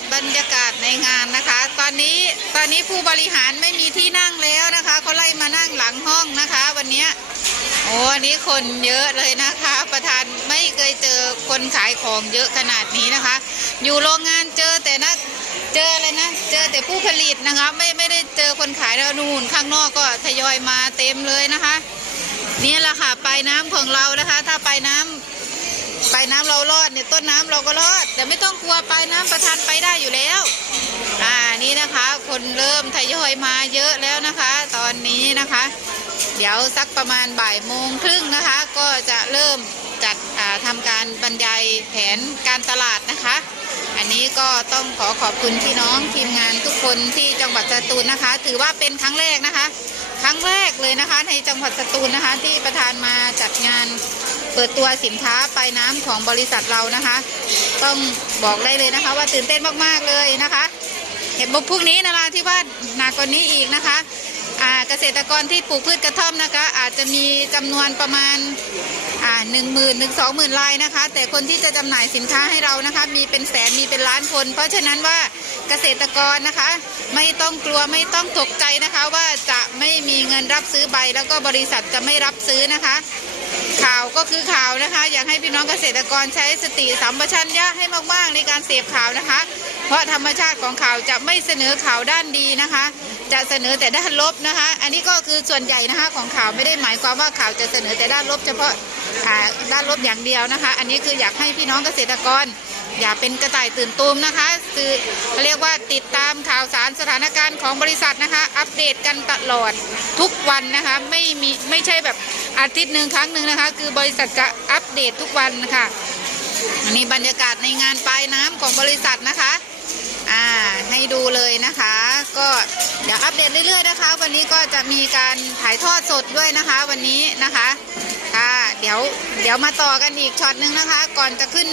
ตบรรยากาศในงานนะคะ ตอนนี้ตอนนี้ผู้บริหารไม่มีที่นั่งแล้วนะคะเขาไล่มานั่งหลังห้องนะคะ วันนี้โอ้วันนี้คนเยอะเลยนะคะ ประธานไม่เคยเจอคนขายของเยอะขนาดนี้นะคะ อยู่โรงงานเจอแต่นักเจออะไรนะเจอแต่ผู้ผลิตนะคะไม่ไม่ได้เจอคนขายแล้วนู่นข้างนอกก็ทยอยมาเต็มเลยนะคะ นี่แหละค่ะปลายน้ำของเรานะคะ ถ้าปลายน้ำ ปลายน้ำเรารอดเนี่ยต้นน้ำเราก็รอด แต่ไม่ต้องกลัวปลายน้ำประทานไปได้อยู่แล้ว อ่านี่นะคะ คนเริ่มทยอยมาเยอะแล้วนะคะ ตอนนี้นะคะ เดี๋ยวสักประมาณบ่ายโมงครึ่งนะคะ ก็จะเริ่มจัดอ่าทำการบรรยายแผนการตลาดนะคะ อันนี้ก็ต้องขอขอบคุณพี่น้องทีมงานทุกคนที่จังหวัดสตูลนะคะ ถือว่าเป็นครั้งแรกนะคะ ครั้งแรกเลยนะคะในจังหวัดสตูลนะคะ ที่ประธานมาจัดงาน เปิดตัวสินค้าปลายน้ำของบริษัทเรานะคะ ต้องบอกได้เลยนะคะ ว่าตื่นเต้นมากๆเลยนะคะ เห็นบอกพรุ่งนี้นราธิวาหนักกว่านี้อีกนะคะเกษตรกรที่ปลูกพืชกระท่อมนะคะ อาจจะมีจำนวนประมาณหนึ่งหมื่นถึงสองหมื่นรายนะคะ แต่คนที่จะจำหน่ายสินค้าให้เรานะคะ มีเป็นแสนมีเป็นล้านคน เพราะฉะนั้นว่าเกษตรกรนะคะ ไม่ต้องกลัวไม่ต้องตกใจนะคะ ว่าจะไม่มีเงินรับซื้อใบ แล้วก็บริษัทจะไม่รับซื้อนะคะ ข่าวก็คือข่าวนะคะ อยากให้พี่น้องเกษตรกรใช้สติสัมปชัญญะให้มากๆในการเสพข่าวนะคะ เพราะธรรมชาติของข่าวจะไม่เสนอข่าวด้านดีนะคะ จะเสนอแต่ด้านลบนะคะ อันนี้ก็คือส่วนใหญ่นะคะของข่าวไม่ได้หมายความว่าข่าวจะเสนอแต่ด้านลบ เฉพาะด้านลบอย่างเดียวนะคะ อันนี้คืออยากให้พี่น้องเกษตรกร อย่าเป็นกระต่ายตื่นตูมนะคะคือเขาเรียกว่าติดตามข่าวสารสถานการณ์ของบริษัทนะคะ อัปเดตกันตลอดทุกวันนะคะไม่มีไม่ใช่แบบอาทิตย์หนึ่งครั้งหนึ่งนะคะ คือบริษัทจะอัปเดตทุกวันนะคะอันนี้บรรยากาศในงานปลายน้ำของบริษัทนะคะอ่าให้ดูเลยนะคะ ก็เดี๋ยวอัปเดตเรื่อยๆนะคะ วันนี้ก็จะมีการถ่ายทอดสดด้วยนะคะ วันนี้นะคะค่ะ เดี๋ยวเดี๋ยวมาต่อกันอีกช็อตหนึ่งนะคะ ก่อนจะขึ้น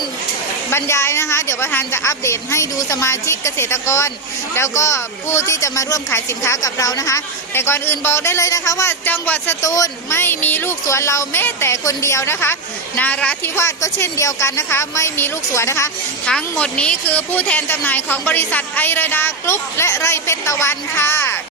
บรรยายนะคะ เดี๋ยวประธานจะอัปเดตให้ดูสมาชิกเกษตรกร แล้วก็ผู้ที่จะมาร่วมขายสินค้ากับเรานะคะ แต่ก่อนอื่นบอกได้เลยนะคะ ว่าจังหวัดสตูลไม่มีลูกสวนเราแม้แต่คนเดียวนะคะ นาราธิวาสก็เช่นเดียวกันนะคะ ไม่มีลูกสวนนะคะ ทั้งหมดนี้คือผู้แทนจำหน่ายของบริษัทไอราดากรุ๊ปและไรเพชรตะวันค่ะ